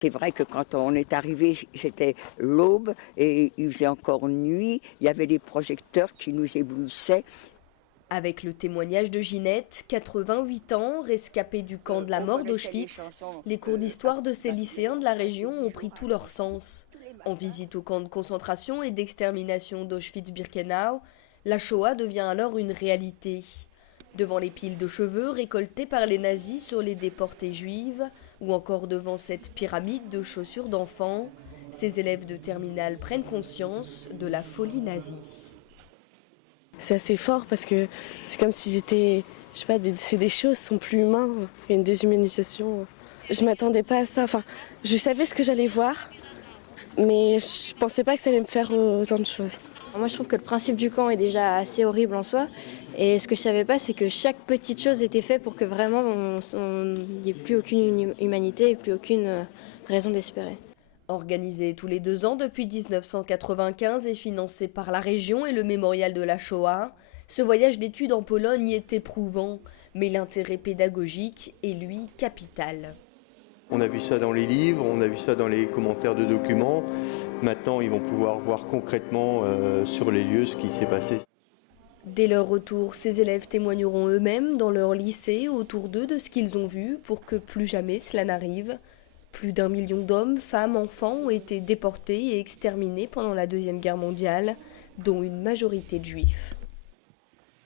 C'est vrai que quand on est arrivé, c'était l'aube et il faisait encore nuit. Il y avait des projecteurs qui nous éblouissaient. Avec le témoignage de Ginette, 88 ans, rescapée du camp de la mort d'Auschwitz, les cours d'histoire de ces lycéens de la région ont pris tout leur sens. En visite au camp de concentration et d'extermination d'Auschwitz-Birkenau, la Shoah devient alors une réalité. Devant les piles de cheveux récoltés par les nazis sur les déportés juives, ou encore devant cette pyramide de chaussures d'enfants, ces élèves de terminale prennent conscience de la folie nazie. C'est assez fort parce que c'est comme s'ils étaient, je sais pas, c'est des choses qui sont plus humains, il y a une déshumanisation. Je m'attendais pas à ça, enfin, je savais ce que j'allais voir, mais je pensais pas que ça allait me faire autant de choses. Moi je trouve que le principe du camp est déjà assez horrible en soi, et ce que je savais pas c'est que chaque petite chose était faite pour que vraiment il n'y ait plus aucune humanité et plus aucune raison d'espérer. Organisé tous les 2 ans depuis 1995 et financé par la région et le mémorial de la Shoah, ce voyage d'études en Pologne est éprouvant, mais l'intérêt pédagogique est lui capital. On a vu ça dans les livres, on a vu ça dans les commentaires de documents. Maintenant, ils vont pouvoir voir concrètement sur les lieux ce qui s'est passé. Dès leur retour, ces élèves témoigneront eux-mêmes dans leur lycée autour d'eux de ce qu'ils ont vu pour que plus jamais cela n'arrive. Plus d'1 million d'hommes, femmes, enfants ont été déportés et exterminés pendant la Deuxième Guerre mondiale, dont une majorité de juifs.